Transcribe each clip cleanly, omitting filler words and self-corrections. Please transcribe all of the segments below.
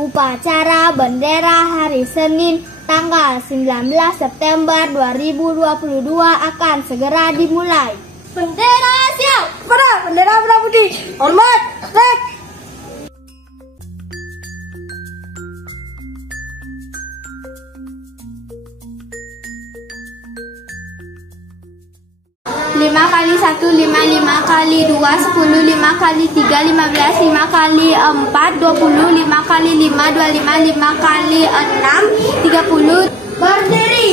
Upacara bendera hari Senin tanggal 19 September 2022 akan segera dimulai. Bendera siap! Pada bendera merah putih. Hormat, respect. Lima kali 1, 5, 5 kali 2, 10, 5 kali 3, 15, 5 kali 4, 20, 5 kali 5, 25, 5 kali 6, 30. Berdiri.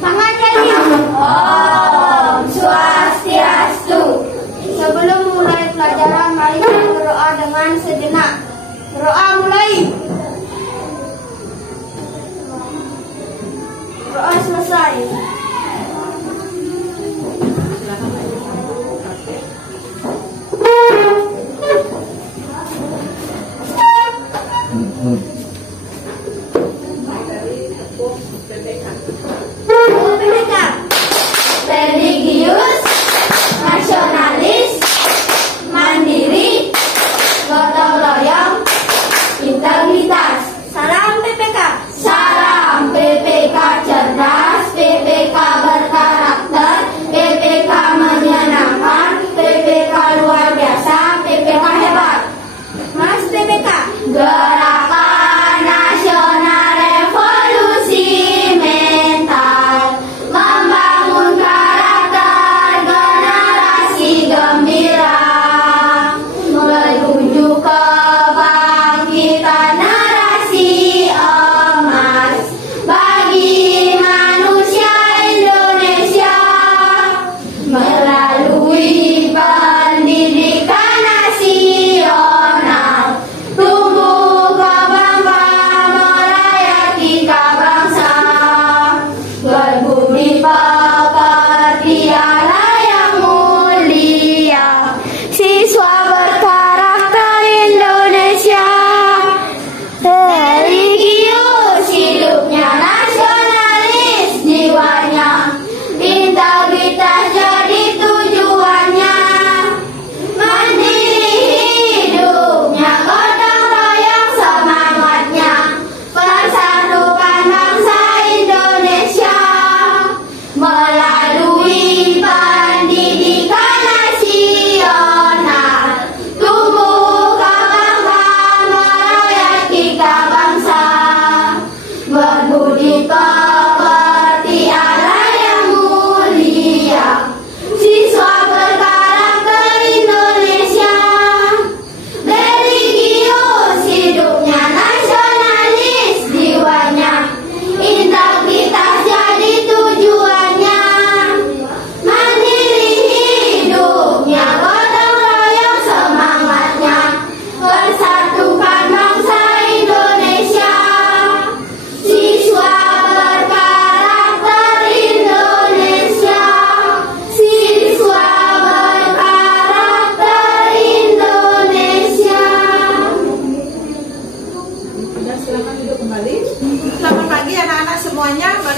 Tangan kaki. Om Swastiastu. Sebelum mulai pelajaran, mari kita berdoa dengan sejenak. Berdoa mulai. Berdoa selesai. Religius, nasionalis, mandiri, gotong royong, integritas. Salam PPK. Salam PPK cerdas, PPK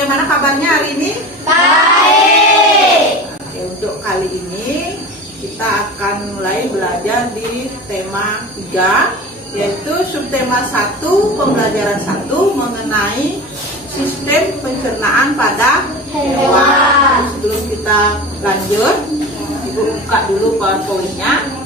bagaimana kabarnya hari ini? Baik. Oke, untuk kali ini kita akan mulai belajar di tema 3, yaitu subtema 1, pembelajaran 1 mengenai sistem pencernaan pada hewan. Sebelum kita lanjut, Ibu buka dulu PowerPoint-nya.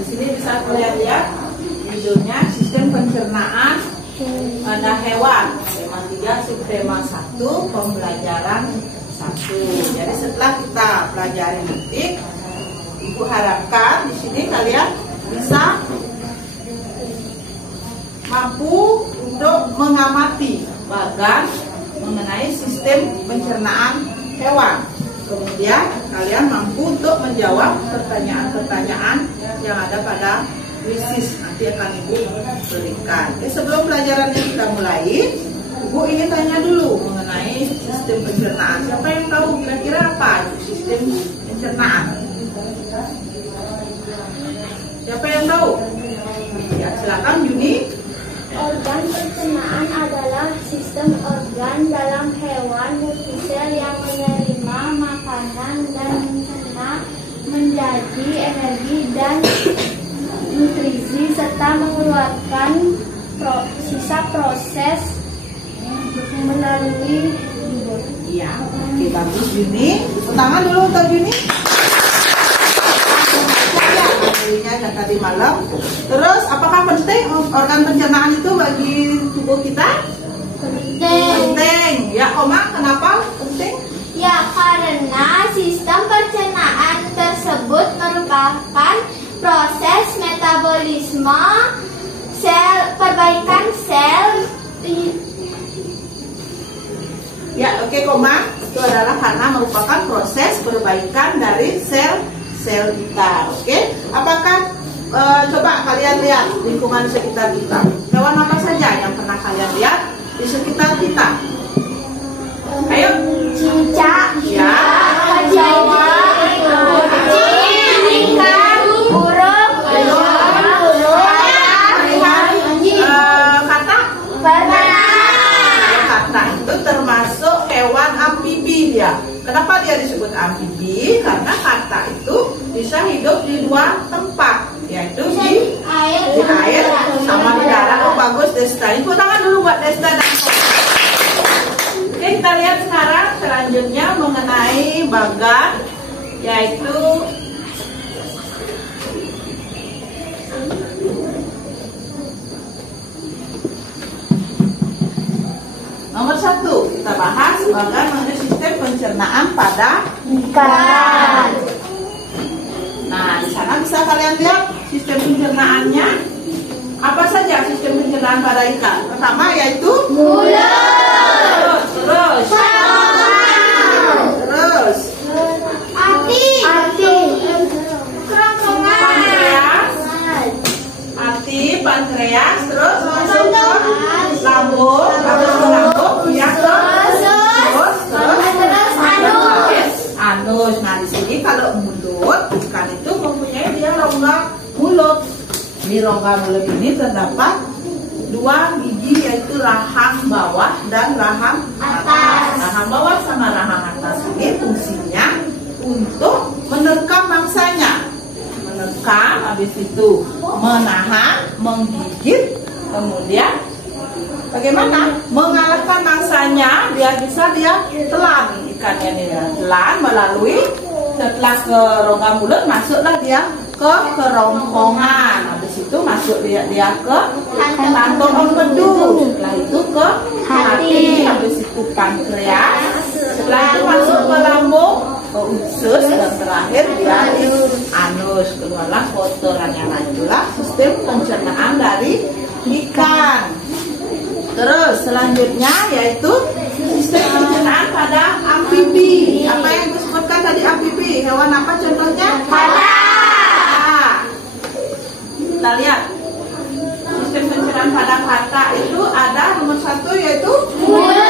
Di sini bisa kalian lihat judulnya sistem pencernaan pada hewan. Tema 3 subtema 1 pembelajaran 1. Jadi setelah kita pelajari nanti, Ibu harapkan di sini kalian bisa mampu untuk mengamati bagan mengenai sistem pencernaan hewan. Kemudian kalian mampu untuk menjawab pertanyaan-pertanyaan yang ada pada wisis nanti akan Ibu berikan. Sebelum pelajaran yang kita mulai, Ibu ingin tanya dulu mengenai sistem pencernaan. Siapa yang tahu kira-kira apa sistem pencernaan? Siapa yang tahu? Ya, silakan Yuni. Organ pencernaan adalah sistem organ dalam hewan multisel yang menerima makanan dan mencerna menjadi energi dan nutrisi serta mengeluarkan sisa proses melalui tubuh. Iya, oke, bagus Yuni. Tepuk tangan dulu untuk Yuni. Yang tadi malam. Terus apakah penting organ pencernaan itu bagi tubuh kita? Penting. Ya, Oma, kenapa penting? Ya, karena sistem pencernaan tersebut merupakan proses metabolisme sel, perbaikan sel. Ya, oke, Koma. Itu adalah karena merupakan proses perbaikan dari sel kita. Oke, apakah coba kalian lihat lingkungan sekitar kita, hewan apa saja yang pernah kalian lihat di sekitar kita? Ayo. Cicak, Ya. kucing, ikan, burung, kata itu termasuk hewan amfibi dia. Kenapa dia disebut amfibi? Karena kata itu bisa hidup di dua tempat, yaitu di air sama di darat. Oh, bagus Desta. Tepuk tangan dulu buat Desta dan Oke, kita lihat sekarang selanjutnya mengenai bagan, yaitu nomor 1. Kita bahas bagan mengenai sistem pencernaan pada ikan. Nah, di sana bisa kalian lihat sistem pencernaannya. Apa saja sistem pencernaan pada ikan? Pertama yaitu Mulut, terus hati, kerongkongan, pankreas, terus masuk ke lambung, ya terus anus. Nah, di sini kalau mulut, ikan itu mempunyai dia rongga mulut. Di rongga mulut ini terdapat 2 biji, yaitu rahang bawah dan rahang atas. Rahang bawah sama rahang atas ini fungsinya untuk menerkam mangsanya. Menerkam, habis itu menahan, menggigit, kemudian bagaimana? Mengalahkan mangsanya, dia bisa telan ikannya ini. Telan melalui, setelah ke rongga mulut masuklah dia ke kerongkongan. Habis itu masuk dia ke kantong empedu. Setelah itu ke hati. Habis itu pankreas. Setelah itu masuk ke lambung, ke usus, dan terakhir dia di anus. Keluarlah kotorannya. Nah, itulah sistem pencernaan dari ikan. Terus selanjutnya yaitu sistem pencernaan pada amfibi. Apa yang disebutkan tadi amfibi? Hewan apa contohnya? Palas. kita lihat sistem pencernaan pada kata itu ada nomor 1 yaitu mulut.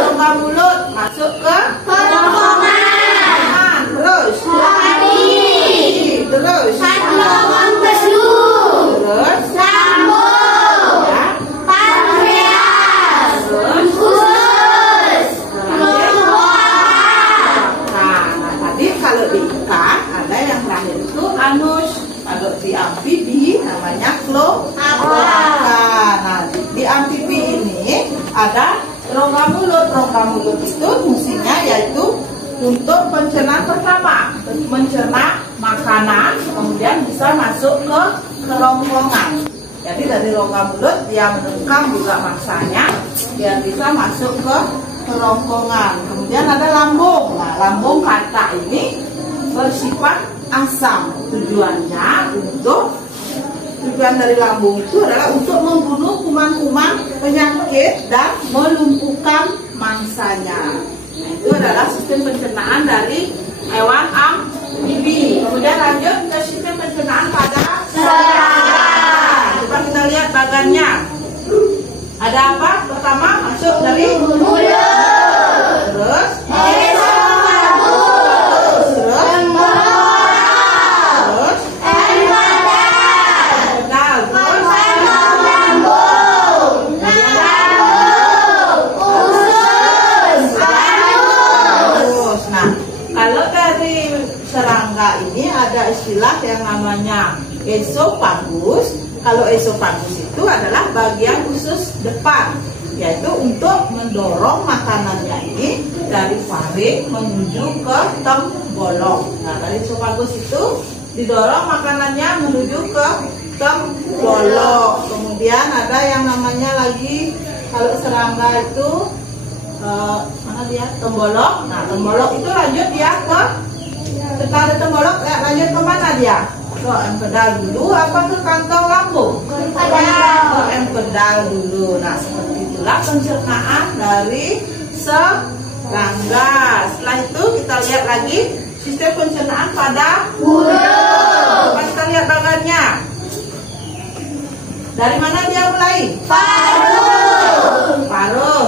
Rongga mulut masuk ke kerongkongan. Terus hati. Terus saluran pesu. Terus lambung. ya. Pankreas. Terus Usus. Nah, tadi kalau di ikan ada yang terakhir itu anus. Kalau di amfibi namanya kloaka. Nah, di amfibi ini ada rongga mulut. Rongga mulut itu fungsinya yaitu untuk pencernaan pertama, mencerna makanan, kemudian bisa masuk ke kerongkongan. Jadi dari rongga mulut dia menerkam juga maksanya, dia bisa masuk ke kerongkongan. Kemudian ada lambung. Nah, lambung kata ini bersifat asam. Tujuan dari lambung itu adalah untuk membunuh kuman-kuman penyakit dan melumpuhkan mangsanya. Nah, itu adalah sistem pencernaan dari hewan amfibi. Kemudian lanjut ke sistem pencernaan pada serangga. Coba kita lihat bagannya. Ada apa? Pertama masuk dari mulut. Terus serangga ini ada istilah yang namanya esofagus. Kalau esofagus itu adalah bagian usus depan, yaitu untuk mendorong makanannya ini dari faring menuju ke tembolok. Nah, dari esofagus itu didorong makanannya menuju ke tembolok. Kemudian ada yang namanya lagi kalau serangga itu mana dia? Tembolok. Nah, tembolok itu lanjut dia ke setelah tembolok lanjut ke mana dia? Ke empedal dulu apa ke kantong lambung? Ke empedal dulu. Nah, seperti itulah pencernaan dari serangga. Setelah itu kita lihat lagi sistem pencernaan pada burung. Coba kita lihat bagannya. Dari mana dia mulai? Paruh. Paruh.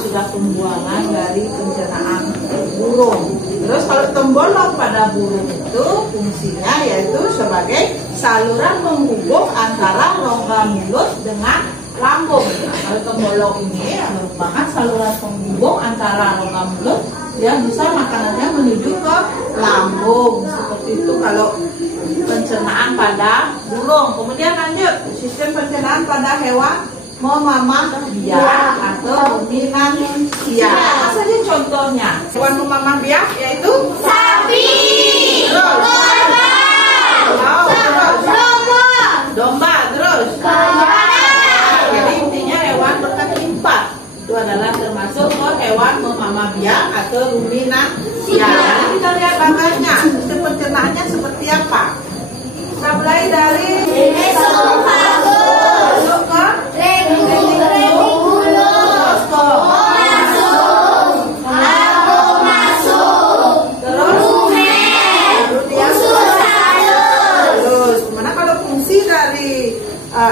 Sudah pembuangan dari pencernaan burung. Terus kalau tembolok pada burung itu fungsinya yaitu sebagai saluran penghubung antara rongga mulut dengan lambung. Nah, kalau tembolok ini merupakan saluran penghubung antara rongga mulut, dia bisa makanannya menuju ke lambung. Seperti itu kalau pencernaan pada burung. Kemudian lanjut sistem pencernaan pada hewan memamah biak atau ruminansia. Apa saja contohnya? Hewan memamah biak yaitu sapi, domba, terus jadi intinya hewan berkaki 4 itu adalah termasuk hewan memamah biak atau ruminansia. Jadi kita lihat bagannya, sistem pencernaannya seperti apa. Kita mulai dari esofagus masuk ke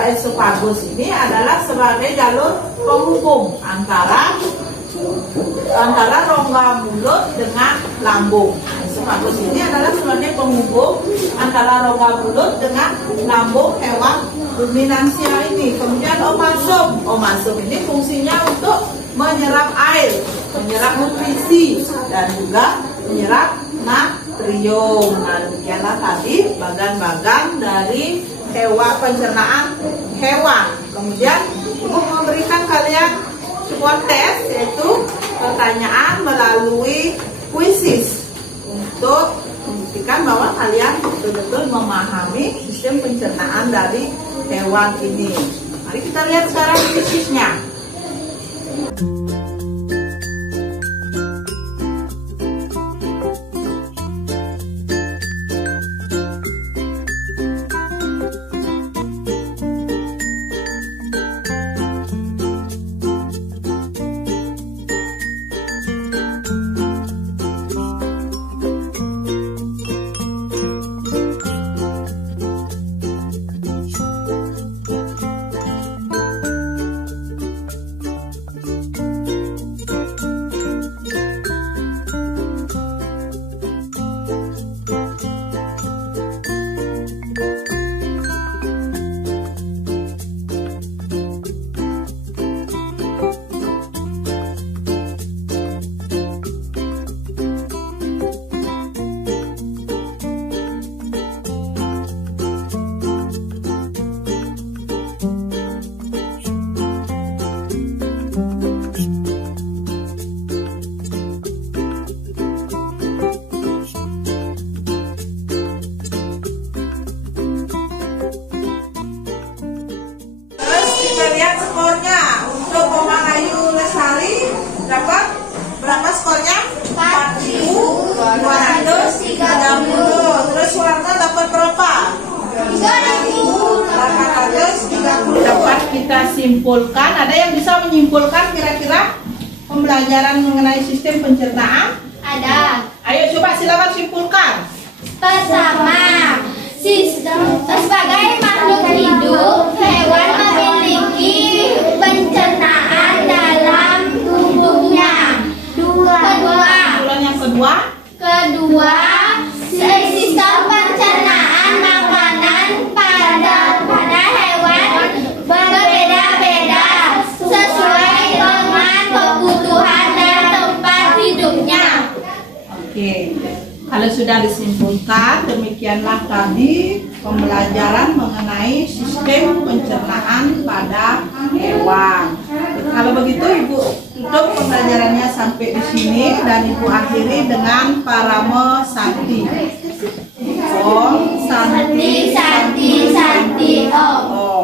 esofagus ini adalah sebagai jalur penghubung antara rongga mulut dengan lambung. Esofagus ini adalah sebagai penghubung antara rongga mulut dengan lambung hewan ruminansia ini. Kemudian omasum ini fungsinya untuk menyerap air, menyerap nutrisi dan juga menyerap natrium. Nah, demikianlah tadi bagan-bagan dari hewan pencernaan hewan. Kemudian Ibu memberikan kalian sebuah tes, yaitu pertanyaan melalui kuisis untuk membuktikan bahwa kalian betul-betul memahami sistem pencernaan dari hewan ini. Mari kita lihat sekarang kuisisnya. kita simpulkan. Ada yang bisa menyimpulkan kira-kira pembelajaran mengenai sistem pencernaan? Ada. Ayo coba silakan simpulkan. Pertama, sebagai makhluk hidup, hewan memiliki pencernaan dalam tubuhnya. Kesimpulan yang kedua, sistem pencernaan makanan pada hewan berbeda-beda sesuai dengan kebutuhan dan tempat hidupnya. Oke. Kalau sudah disimpulkan, demikianlah tadi pembelajaran mengenai sistem pencernaan pada hewan. Kalau begitu Ibu tutup pembelajarannya sampai di sini dan Ibu akhiri dengan parame santi. Om santi santi santi om.